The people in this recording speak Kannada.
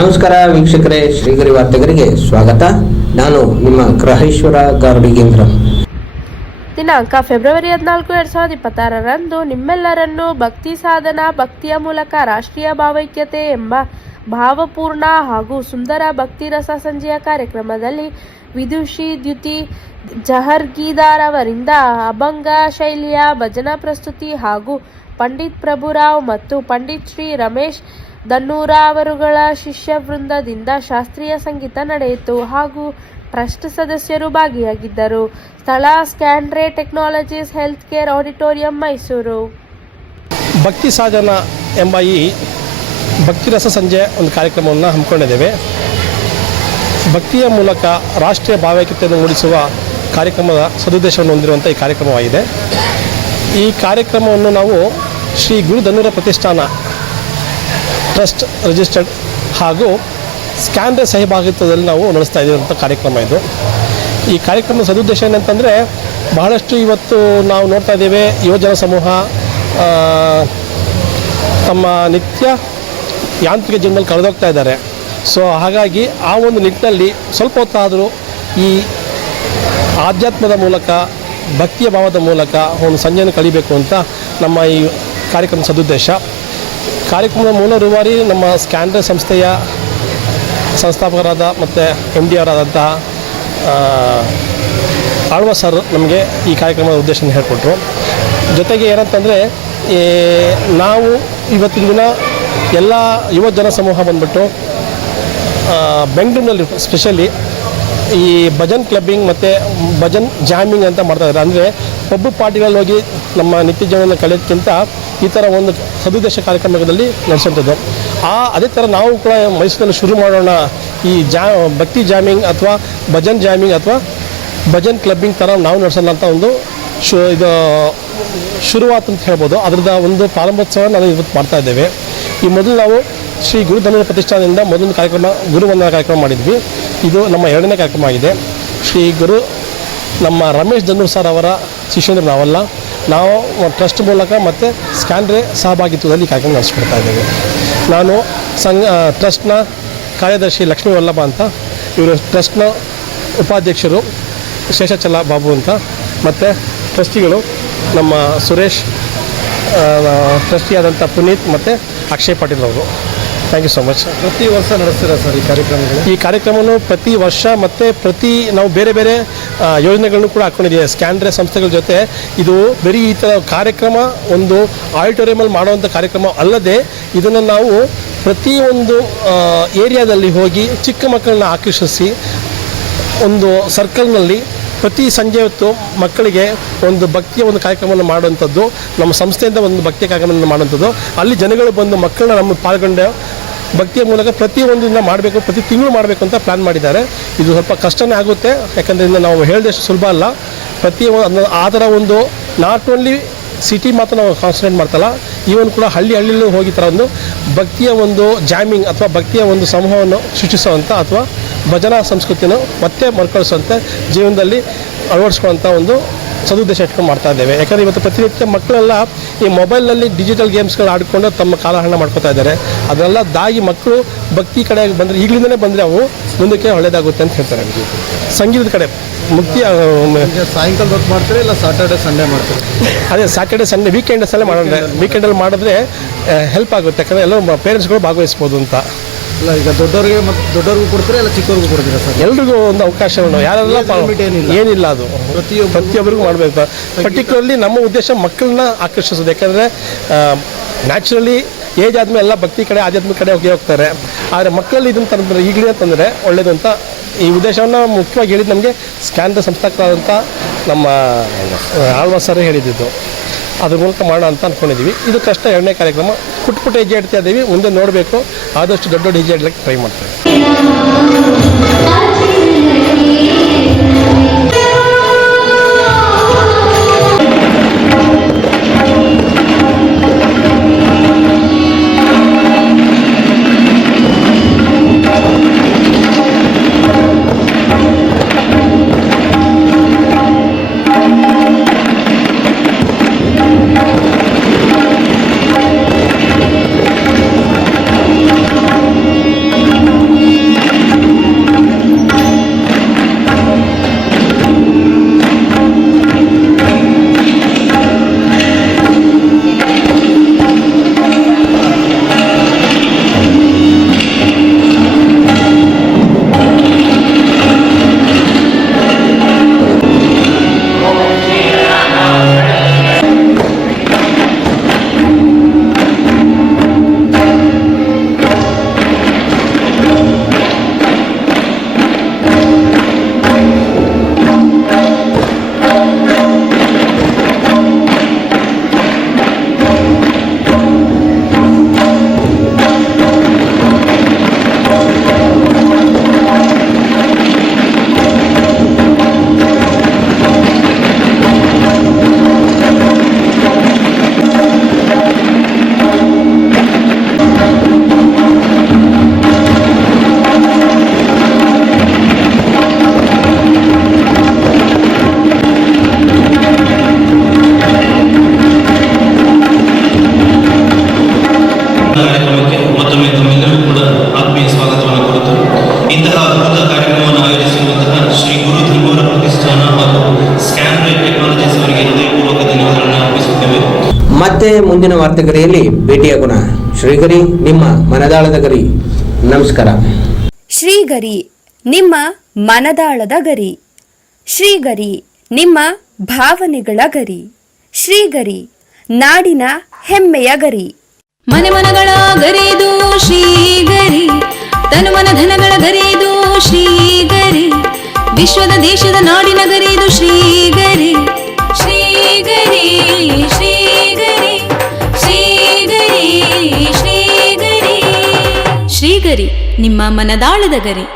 ನಮಸ್ಕಾರ ವೀಕ್ಷಕರೇ, ಶ್ರೀಗರಿ ವಾರ್ತೆಗರಿಗೆ ಸ್ವಾಗತ. ನಾನು ನಿಮ್ಮ ಗ್ರಹೇಶ್ವರ ಗಾರ್ಡಿಗೇಂದ್ರ. ದಿನಾಂಕ ಫೆಬ್ರವರಿ 14, 2026ರಂದು ನಿಮ್ಮೆಲ್ಲರನ್ನು ಭಕ್ತಿ ಸಾಧನ, ಭಕ್ತಿಯ ಮೂಲಕ ರಾಷ್ಟ್ರೀಯ ಭಾವೈಕ್ಯತೆ ಎಂಬ ಭಾವಪೂರ್ಣ ಹಾಗೂ ಸುಂದರ ಭಕ್ತಿ ರಸ ಸಂಜೆಯ ಕಾರ್ಯಕ್ರಮದಲ್ಲಿ ವಿದುಷಿ ದ್ಯುತಿ ಜಹರ್ಗೀದಾರ್ ಅವರಿಂದ ಅಭಂಗ ಶೈಲಿಯ ಭಜನಾ ಪ್ರಸ್ತುತಿ ಹಾಗೂ ಪಂಡಿತ್ ಪ್ರಭುರಾವ್ ಮತ್ತು ಪಂಡಿತ್ ಶ್ರೀ ರಮೇಶ್ ದನ್ನೂರ ಅವರುಗಳ ಶಿಷ್ಯ ವೃಂದದಿಂದ ಶಾಸ್ತ್ರೀಯ ಸಂಗೀತ ನಡೆಯಿತು ಹಾಗೂ ಟ್ರಸ್ಟ್ ಸದಸ್ಯರು ಭಾಗಿಯಾಗಿದ್ದರು. ಸ್ಥಳ Scanray technologies health care auditorium, Mysuru. Bhakti Sadhana ಎಂಬ ಈ ಭಕ್ತಿ ರಸ ಸಂಜೆ ಒಂದು ಕಾರ್ಯಕ್ರಮವನ್ನು ಹಮ್ಮಿಕೊಂಡಿದ್ದೇವೆ. ಭಕ್ತಿಯ ಮೂಲಕ ರಾಷ್ಟ್ರೀಯ ಭಾವೈಕ್ಯತೆಯನ್ನು ಮೂಡಿಸುವ ಕಾರ್ಯಕ್ರಮದ ಸದುದ್ದೇಶವನ್ನು ಹೊಂದಿರುವಂಥ ಈ ಕಾರ್ಯಕ್ರಮವಾಗಿದೆ. ಈ ಕಾರ್ಯಕ್ರಮವನ್ನು ನಾವು ಶ್ರೀ ಗುರು ಧನ್ನೂರ ಪ್ರತಿಷ್ಠಾನ ಟ್ರಸ್ಟ್ ರಿಜಿಸ್ಟರ್ಡ್ ಹಾಗೂ ಸ್ಕ್ಯಾನ್ರೆ ಸಹಭಾಗಿತ್ವದಲ್ಲಿ ನಾವು ನಡೆಸ್ತಾ ಇದ್ದೀವಂಥ ಕಾರ್ಯಕ್ರಮ ಇದು. ಈ ಕಾರ್ಯಕ್ರಮದ ಸದುದ್ದೇಶ ಏನಂತಂದರೆ, ಬಹಳಷ್ಟು ಇವತ್ತು ನಾವು ನೋಡ್ತಾ ಇದ್ದೇವೆ, ಯುವಜನ ಸಮೂಹ ತಮ್ಮ ನಿತ್ಯ ಯಾಂತ್ರಿಕ ಜೀವನದಲ್ಲಿ ಕಳೆದೋಗ್ತಾ ಇದ್ದಾರೆ. ಸೊ ಹಾಗಾಗಿ ಆ ಒಂದು ನಿಟ್ಟಿನಲ್ಲಿ ಸ್ವಲ್ಪ ಹೊತ್ತಾದರೂ ಈ ಆಧ್ಯಾತ್ಮದ ಮೂಲಕ, ಭಕ್ತಿಯ ಭಾವದ ಮೂಲಕ ಒಂದು ಸಂಜೆಯನ್ನು ಕಳಿಬೇಕು ಅಂತ ನಮ್ಮ ಈ ಕಾರ್ಯಕ್ರಮದ ಸದುದ್ದೇಶ. ಕಾರ್ಯಕ್ರಮದ ಮೂಲ ರೂವಾರಿ ನಮ್ಮ ಸ್ಕ್ಯಾನ್ರೆ ಸಂಸ್ಥೆಯ ಸಂಸ್ಥಾಪಕರಾದ ಮತ್ತು MD ಅವರಾದಂತಹ ಆಳ್ವ ಸರ್ ನಮಗೆ ಈ ಕಾರ್ಯಕ್ರಮದ ಉದ್ದೇಶನ ಹೇಳಿಕೊಟ್ರು. ಜೊತೆಗೆ ಏನಂತಂದರೆ, ನಾವು ಇವತ್ತಿನ ದಿನ ಎಲ್ಲ ಯುವ ಜನ ಸಮೂಹ ಬಂದ್ಬಿಟ್ಟು ಬೆಂಗಳೂರಿನಲ್ಲಿ ಸ್ಪೆಷಲಿ ಈ ಭಜನ್ ಕ್ಲಬ್ಬಿಂಗ್ ಮತ್ತು ಭಜನ್ ಜಾಮಿಂಗ್ ಅಂತ ಮಾಡ್ತಾಯಿದ್ದಾರೆ. ಅಂದರೆ ಪಬ್ಬು ಪಾರ್ಟಿಗಳಲ್ಲಿ ಹೋಗಿ ನಮ್ಮ ನಿತ್ಯ ಜೀವನ ಕಳೆಯೋದಕ್ಕಿಂತ ಈ ಥರ ಒಂದು ಸದುದ್ದೇಶ ಕಾರ್ಯಕ್ರಮದಲ್ಲಿ ನಡೆಸುವಂಥದ್ದು. ಅದೇ ಥರ ನಾವು ಕೂಡ ಮೈಸೂರಲ್ಲಿ ಶುರು ಮಾಡೋಣ ಈ ಭಕ್ತಿ ಜಾಮಿಂಗ್ ಅಥವಾ ಭಜನ್ ಜಾಮಿಂಗ್ ಅಥವಾ ಭಜನ್ ಕ್ಲಬ್ಬಿಂಗ್ ಥರ ನಾವು ನಡೆಸೋಣ ಅಂತ ಒಂದು ಇದು ಶುರುವಾತು ಅಂತ ಹೇಳ್ಬೋದು. ಅದರದ ಒಂದು ಪ್ರಾರಂಭೋತ್ಸವ ನಾವು ಇವತ್ತು ಮಾಡ್ತಾಯಿದ್ದೇವೆ. ಈ ಮೊದಲು ನಾವು ಶ್ರೀ ಗುರು ಧನ್ನೂರ ಪ್ರತಿಷ್ಠಾನದಿಂದ ಮೊದಲೊಂದು ಕಾರ್ಯಕ್ರಮ ಗುರುವಂದನಾ ಕಾರ್ಯಕ್ರಮ ಮಾಡಿದ್ವಿ. ಇದು ನಮ್ಮ 2ನೇ ಕಾರ್ಯಕ್ರಮ ಆಗಿದೆ. ಶ್ರೀ ಗುರು ನಮ್ಮ ರಮೇಶ್ ದನ್ನೂರ್ ಸರ್ ಅವರ ಶಿಷ್ಯಂದರು ನಾವಲ್ಲ, ನಾವು ಟ್ರಸ್ಟ್ ಮೂಲಕ ಮತ್ತು ಸ್ಕ್ಯಾನ್ರೆ ಸಹಭಾಗಿತ್ವದಲ್ಲಿ ಈ ಕಾರ್ಯಕ್ರಮ ನಡೆಸ್ಕೊಡ್ತಾ ಇದ್ದೇವೆ. ನಾನು ಟ್ರಸ್ಟ್ನ ಕಾರ್ಯದರ್ಶಿ ಲಕ್ಷ್ಮೀ ವಲ್ಲಭ ಅಂತ, ಇವರು ಟ್ರಸ್ಟ್ನ ಉಪಾಧ್ಯಕ್ಷರು ಶೇಷಾಚಲ ಬಾಬು ಅಂತ, ಮತ್ತು ಟ್ರಸ್ಟಿಗಳು ನಮ್ಮ ಸುರೇಶ್, ಟ್ರಸ್ಟಿಯಾದಂಥ ಪುನೀತ್ ಮತ್ತು ಅಕ್ಷಯ್ ಪಾಟೀಲ್ ಅವರು. Thank you so much. ಪ್ರತಿ ವರ್ಷ ನಡೆಸ್ತೀರಾ ಸರ್ ಈ ಕಾರ್ಯಕ್ರಮಗಳು? ಈ ಕಾರ್ಯಕ್ರಮವನ್ನು ಪ್ರತಿ ವರ್ಷ ಮತ್ತು ನಾವು ಬೇರೆ ಬೇರೆ ಯೋಜನೆಗಳನ್ನು ಕೂಡ ಹಾಕ್ಕೊಂಡಿದ್ದೀವಿ ಸ್ಕ್ಯಾನ್ರೆ ಸಂಸ್ಥೆಗಳ ಜೊತೆ. ಇದು ಬರೀ ಈ ಥರ ಕಾರ್ಯಕ್ರಮ ಒಂದು ಆಡಿಟೋರಿಯಮಲ್ಲಿ ಮಾಡುವಂಥ ಕಾರ್ಯಕ್ರಮ ಅಲ್ಲದೆ, ಇದನ್ನು ನಾವು ಪ್ರತಿಯೊಂದು ಏರಿಯಾದಲ್ಲಿ ಹೋಗಿ ಚಿಕ್ಕ ಮಕ್ಕಳನ್ನ ಆಕರ್ಷಿಸಿ ಒಂದು ಸರ್ಕಲ್ನಲ್ಲಿ ಪ್ರತಿ ಸಂಜೆ ಹೊತ್ತು ಮಕ್ಕಳಿಗೆ ಒಂದು ಭಕ್ತಿಯ ಒಂದು ಕಾರ್ಯಕ್ರಮವನ್ನು ಮಾಡುವಂಥದ್ದು, ನಮ್ಮ ಸಂಸ್ಥೆಯಿಂದ ಒಂದು ಭಕ್ತಿಯ ಕಾರ್ಯಕ್ರಮವನ್ನು ಮಾಡುವಂಥದ್ದು. ಅಲ್ಲಿ ಜನಗಳು ಬಂದು ಮಕ್ಕಳನ್ನ ನಮ್ಮ ಪಾಲ್ಗೊಂಡು ಭಕ್ತಿಯ ಮೂಲಕ ಪ್ರತಿಯೊಂದನ್ನು ಮಾಡಬೇಕು, ಪ್ರತಿ ತಿಂಗಳು ಮಾಡಬೇಕು ಅಂತ ಪ್ಲ್ಯಾನ್ ಮಾಡಿದ್ದಾರೆ. ಇದು ಸ್ವಲ್ಪ ಕಷ್ಟನೇ ಆಗುತ್ತೆ, ಯಾಕಂದರೆ ನಾವು ಹೇಳಿದಷ್ಟು ಸುಲಭ ಅಲ್ಲ. ಪ್ರತಿಯೊಂದು ಆ ಥರ ಒಂದು ನಾಟ್ ಓನ್ಲಿ ಸಿಟಿ ಮಾತ್ರ ನಾವು ಕಾನ್ಸಂಟ್ರೇಟ್ ಮಾಡ್ತಲ್ಲ, ಈವನ್ ಕೂಡ ಹಳ್ಳಿಯಲ್ಲೂ ಹೋಗಿ ಥರ ಒಂದು ಭಕ್ತಿಯ ಒಂದು ಜಾಮಿಂಗ್ ಅಥವಾ ಭಕ್ತಿಯ ಒಂದು ಸಮೂಹವನ್ನು ಸೃಷ್ಟಿಸುವಂಥ ಅಥವಾ ಭಜನಾ ಸಂಸ್ಕೃತಿಯನ್ನು ಮತ್ತೆ ಮರುಕಳಿಸುವಂಥ ಜೀವನದಲ್ಲಿ ಅಳವಡಿಸ್ಕೊಳ್ಳೋಂಥ ಒಂದು ಸದುದ್ದೇಶ ಇಟ್ಕೊಂಡು ಮಾಡ್ತಾ ಇದ್ದೇವೆ. ಯಾಕಂದರೆ ಇವತ್ತು ಪ್ರತಿನಿತ್ಯ ಮಕ್ಕಳೆಲ್ಲ ಈ ಮೊಬೈಲ್ನಲ್ಲಿ ಡಿಜಿಟಲ್ ಗೇಮ್ಸ್ಗಳು ಆಡಿಕೊಂಡು ತಮ್ಮ ಕಾಲಹರಣ ಮಾಡ್ಕೋತಾ ಇದ್ದಾರೆ. ಅದನ್ನೆಲ್ಲ ದಾಗಿ ಮಕ್ಕಳು ಭಕ್ತಿ ಕಡೆ ಬಂದರೆ, ಈಗಲಿಂದನೇ ಬಂದರೆ ಅವು ಮುಂದಕ್ಕೆ ಒಳ್ಳೆಯದಾಗುತ್ತೆ ಅಂತ ಹೇಳ್ತಾರೆ. ಸಂಗೀತದ ಕಡೆ ಮುಕ್ತಿ ಸಾಯಂಕಾಲ ಹೊತ್ತು ಮಾಡ್ತೀರಾ ಇಲ್ಲ ಸಾಟರ್ಡೆ ಸಂಡೇ ಮಾಡ್ತೀರಾ? ಅದೇ ಸಾಟರ್ಡೆ ಸಂಡೇ ವೀಕೆಂಡಸಲ್ಲೇ ಮಾಡೋಣ. ವೀಕೆಂಡಲ್ಲಿ ಮಾಡಿದ್ರೆ ಹೆಲ್ಪ್ ಆಗುತ್ತೆ, ಯಾಕಂದರೆ ಎಲ್ಲ ಪೇರೆಂಟ್ಸ್ಗಳು ಭಾಗವಹಿಸ್ಬೋದು ಅಂತ. ಇಲ್ಲ, ಈಗ ದೊಡ್ಡವ್ರಿಗೂ ಕೊಡ್ತೀರಾ ಇಲ್ಲ ಚಿಕ್ಕವ್ರಿಗೂ ಕೊಡ್ತೀರಾ ಸರ್? ಎಲ್ರಿಗೂ ಒಂದು ಅವಕಾಶವನ್ನು, ಯಾರೆಲ್ಲ ಏನಿಲ್ಲ, ಅದು ಪ್ರತಿಯೊಬ್ಬರಿಗೂ ಮಾಡಬೇಕು. ಪರ್ಟಿಕ್ಯುಲರ್ಲಿ ನಮ್ಮ ಉದ್ದೇಶ ಮಕ್ಕಳನ್ನ ಆಕರ್ಷಿಸೋದು. ಯಾಕಂದರೆ ನ್ಯಾಚುರಲಿ ಏಜ್ ಆದಮೇಲೆ ಎಲ್ಲ ಭಕ್ತಿ ಕಡೆ ಆಧ್ಯಾತ್ಮಿಕ ಕಡೆ ಹೋಗ್ತಾರೆ. ಆದರೆ ಮಕ್ಕಳಲ್ಲಿ ಇದನ್ನು ತಂದರೆ ಈಗಲೇ ತಂದರೆ ಒಳ್ಳೆಯದು ಅಂತ ಈ ಉದ್ದೇಶವನ್ನು ಮುಖ್ಯವಾಗಿ ಹೇಳಿದ್ದು ನಮಗೆ ಸ್ಕ್ಯಾನ್ರೆ ಸಂಸ್ಥಾಪಕರಾದಂಥ ನಮ್ಮ ಆಳ್ವ ಸರ್ ಹೇಳಿದ್ದು. ಅದ್ರ ಮೂಲಕ ಮಾಡೋಣ ಅಂತ ಅಂದ್ಕೊಂಡಿದ್ದೀವಿ. ಇದು ಕಷ್ಟ 2ನೇ ಕಾರ್ಯಕ್ರಮ. ಪುಟ್ಟ ಹೆಜ್ಜೆ ಇಡ್ತಾ ಇದ್ದೀವಿ, ಮುಂದೆ ನೋಡಬೇಕು. ಆದಷ್ಟು ದೊಡ್ಡ ಹೆಜ್ಜೆ ಇಡಲಿಕ್ಕೆ ಟ್ರೈ ಮಾಡ್ತೇವೆ. ಮುಂದಿನ ವಾರ್ತೆಗರಿಯಲ್ಲಿ ಭೇಟಿಯಾಗೋಣ. ಶ್ರೀಗರಿ, ನಿಮ್ಮ ಮನದಾಳದ ಗರಿ. ನಮಸ್ಕಾರ. ಶ್ರೀಗರಿ, ನಿಮ್ಮ ಮನದಾಳದ ಗರಿ. ಶ್ರೀಗರಿ, ನಿಮ್ಮ ಭಾವನೆಗಳ ಗರಿ. ಶ್ರೀಗರಿ, ನಾಡಿನ ಹೆಮ್ಮೆಯ ಗರಿ. ಮನೆ ಮನಗಳ ಗರಿದು ಶ್ರೀಗರಿ, ತನು ಮನ ಧನಗಳ ಗರಿದು ಶ್ರೀಗರಿ, ವಿಶ್ವದ ದೇಶದ ನಾಡಿನ ಗರಿದು ಶ್ರೀಗರಿ. ಶ್ರೀಗರಿ ಶ್ರೀಗರಿ ಶ್ರೀಗರಿ ಶ್ರೀಗರಿ ಶ್ರೀಗರಿ, ನಿಮ್ಮ ಮನದಾಳದ ಗರಿ.